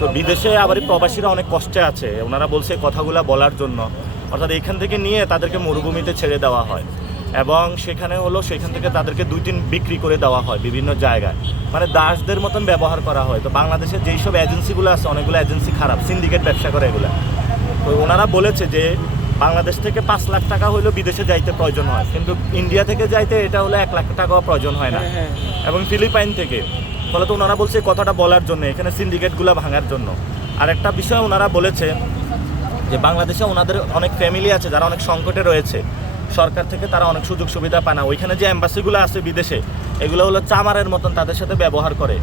তো বিদেশে আবার প্রবাসীরা অনেক কষ্টে আছে, ওনারা বলছে কথাগুলো বলার জন্য। অর্থাৎ এখান থেকে নিয়ে তাদেরকে মরুভূমিতে ছেড়ে দেওয়া হয় এবং সেখান থেকে তাদেরকে 2-3 বিক্রি করে দেওয়া হয় বিভিন্ন জায়গায়, মানে দাসদের মতন ব্যবহার করা হয়। তো বাংলাদেশের যেই সব এজেন্সিগুলো আছে, অনেকগুলো এজেন্সি খারাপ, সিন্ডিকেট ব্যবসা করে এগুলো। তো ওনারা বলেছে যে বাংলাদেশ থেকে 5 লাখ টাকা হলেও বিদেশে যাইতে প্রয়োজন হয়, কিন্তু ইন্ডিয়া থেকে যাইতে এটা হলে 1 লাখ টাকাও প্রয়োজন হয় না, এবং ফিলিপাইন থেকে। ফলে তো ওনারা বলছে কথাটা বলার জন্য, এখানে সিন্ডিকেটগুলো ভাঙার জন্য। আর একটা বিষয় ওনারা বলেছে যে বাংলাদেশে ওনাদের অনেক ফ্যামিলি আছে যারা অনেক সংকটে রয়েছে, সরকার থেকে তারা অনেক সুযোগ সুবিধা পায় না। ওইখানে যে অ্যাম্বাসিগুলো আছে বিদেশে, এগুলো হলো চামারের মতন তাদের সাথে ব্যবহার করে,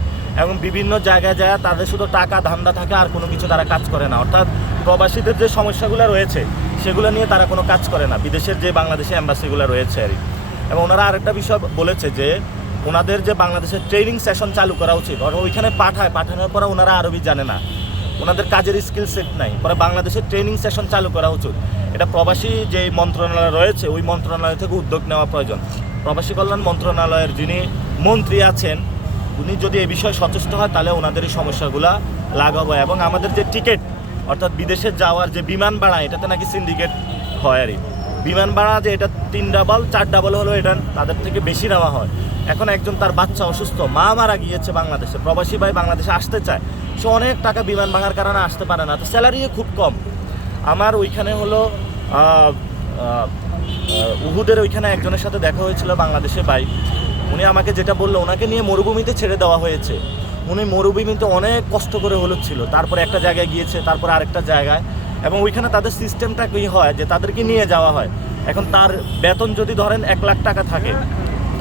এবং বিভিন্ন জায়গায় যায় তাদের শুধু টাকা ধান্দা থাকে, আর কোনো কিছু তারা কাজ করে না। অর্থাৎ প্রবাসীদের যে সমস্যাগুলো রয়েছে সেগুলো নিয়ে তারা কোনো কাজ করে না, বিদেশের যে বাংলাদেশে অ্যাম্বাসিগুলো রয়েছে আর। এবং ওনারা আরেকটা বিষয় বলেছে যে ওনাদের যে বাংলাদেশের ট্রেনিং সেশন চালু করা উচিত। ওইখানে পাঠানোর পরে ওনারা আরবি জানে না, ওনাদের কাজের স্কিল সেট নাই, পরে বাংলাদেশের ট্রেনিং সেশন চালু করা উচিত। এটা প্রবাসী যে মন্ত্রণালয় রয়েছে ওই মন্ত্রণালয় থেকে উদ্যোগ নেওয়া প্রয়োজন। প্রবাসী কল্যাণ মন্ত্রণালয়ের যিনি মন্ত্রী আছেন, উনি যদি এই বিষয়ে সচেষ্ট হয় তাহলে ওনাদের এই সমস্যাগুলো লাঘব হয়। এবং আমাদের যে টিকিট, অর্থাৎ বিদেশে যাওয়ার যে বিমান ভাড়া, এটাতে নাকি সিন্ডিকেট হয় আর। বিমান ভাড়া যে এটা 3 ডাবল 4 ডাবল হলো, এটা তাদের থেকে বেশি নেওয়া হয়। এখন একজন তার বাচ্চা অসুস্থ, মা মারা গিয়েছে বাংলাদেশে, প্রবাসী ভাই বাংলাদেশে আসতে চায়, সে অনেক টাকা বিমান ভাড়ার কারণে আসতে পারে না, তো স্যালারিও খুব কম। আমার ওইখানে হলো উহুদের ওইখানে একজনের সাথে দেখা হয়েছিল, বাংলাদেশে ভাই। উনি আমাকে যেটা বললো, ওনাকে নিয়ে মরুভূমিতে ছেড়ে দেওয়া হয়েছে। উনি মরুভূমিতে অনেক কষ্ট করে ছিল, তারপরে একটা জায়গায় গিয়েছে, তারপরে আরেকটা জায়গায়, এবং ওইখানে তাদের সিস্টেমটা কী হয় যে তাদেরকে নিয়ে যাওয়া হয়। এখন তার বেতন যদি ধরেন 1 লাখ টাকা থাকে,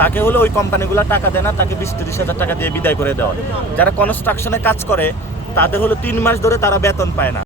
তাকে হলে ওই কোম্পানিগুলো টাকা দেয় না, তাকে 20-30 হাজার টাকা দিয়ে বিদায় করে দেওয়া। যারা কনস্ট্রাকশনে কাজ করে তাদের হলো 3 মাস ধরে তারা বেতন পায় না।